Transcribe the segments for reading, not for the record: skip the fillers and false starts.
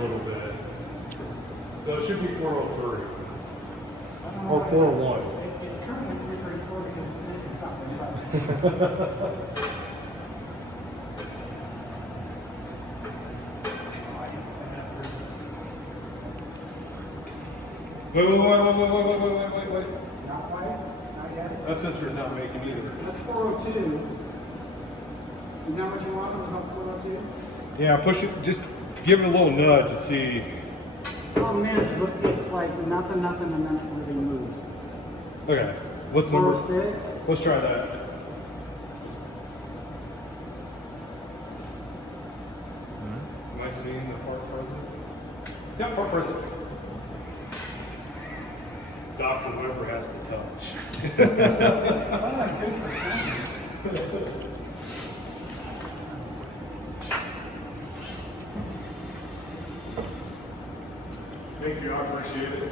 little bit. So it should be 403 or 401. It's currently 334 because it's missing something. Wait. Not quite? Not yet? That sensor's not making either. That's 402. Is that what you want about 402? Yeah, push it, just give it a little nudge and see. Problem is, it's like nothing, and then it really moves. Okay, what's number? 406. Let's try that. Am I seeing the part present? Yeah, part present. Dr. Weber has the touch. Thank you, I appreciate it.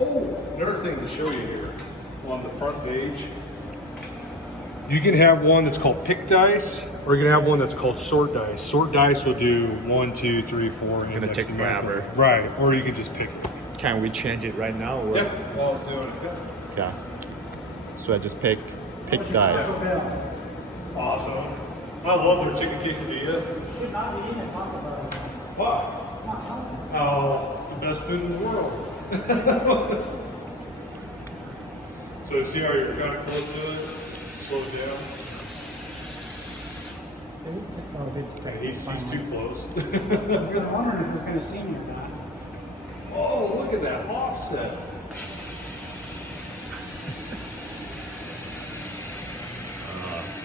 Oh, another thing to show you here on the front page. You can have one that's called pick dice, or you can have one that's called sort dice. Sort dice will do 1, 2, 3, 4. It's gonna take forever. Right, or you can just pick it. Can we change it right now? Or? Yeah, well, it's doing it. Yeah. So I just pick dice. Awesome. I love their chicken quesadilla. You should not be eating and talk about it. What? It's not healthy. Oh, it's the best food in the world. So see how you're kind of close to it? Slow it down. He's too close. I was wondering if it was going to see me or not. Oh, look at that offset.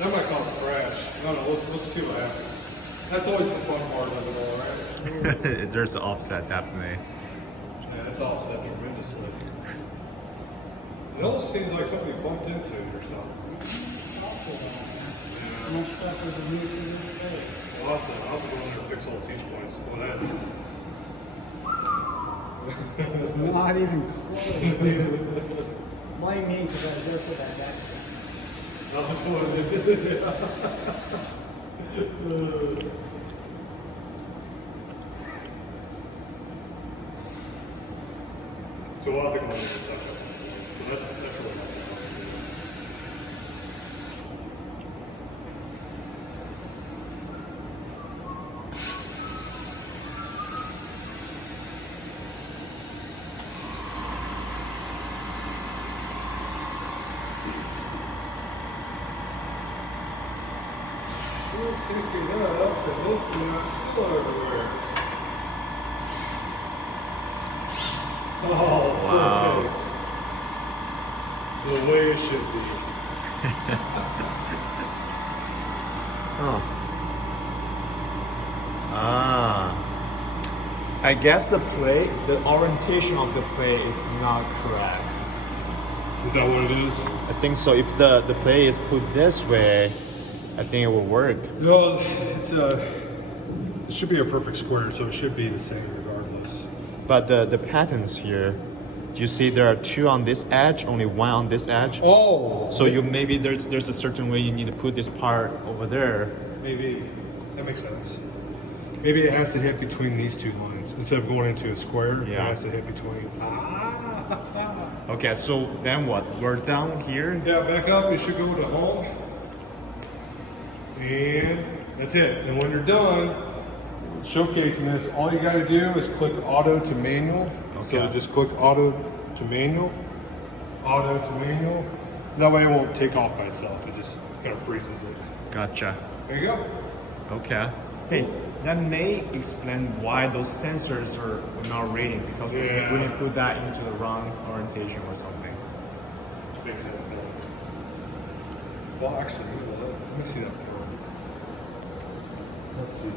That might cause a crash. No, let's see what happens. That's always the fun part of it all, right? There's an offset, definitely. Yeah, it's offset tremendously. It almost seems like something you bumped into or something. Much stuff is a new thing. I'll have to go in there and fix all the teach points. Well, that's... Not even close. Blame me because I was there for that accident. So we'll have to go in there and touch up. So that's really nice. Picking up and looking at still everywhere. Oh, wow. The way it should be. Oh. Ah. I guess the orientation of the play is not correct. Is that what it is? I think so. If the play is put this way, I think it will work. No, it should be a perfect square, so it should be the same regardless. But the patterns here, do you see there are 2 on this edge, only 1 on this edge? Oh! So maybe there's a certain way you need to put this part over there. Maybe. That makes sense. Maybe it has to hit between these 2 lines. Instead of going into a square, Yeah. it has to hit between. Okay, so then what? We're down here? Yeah, back up. You should go to home. And that's it. And when you're done showcasing this, all you got to do is click auto to manual. Okay. So just click auto to manual. Auto to manual. That way it won't take off by itself. It just kind of freezes it. Gotcha. There you go. Okay. Hey, that may explain why those sensors are not reading, because we didn't put that into the wrong orientation or something. Makes sense now. Well, actually, let me see that. Let's see.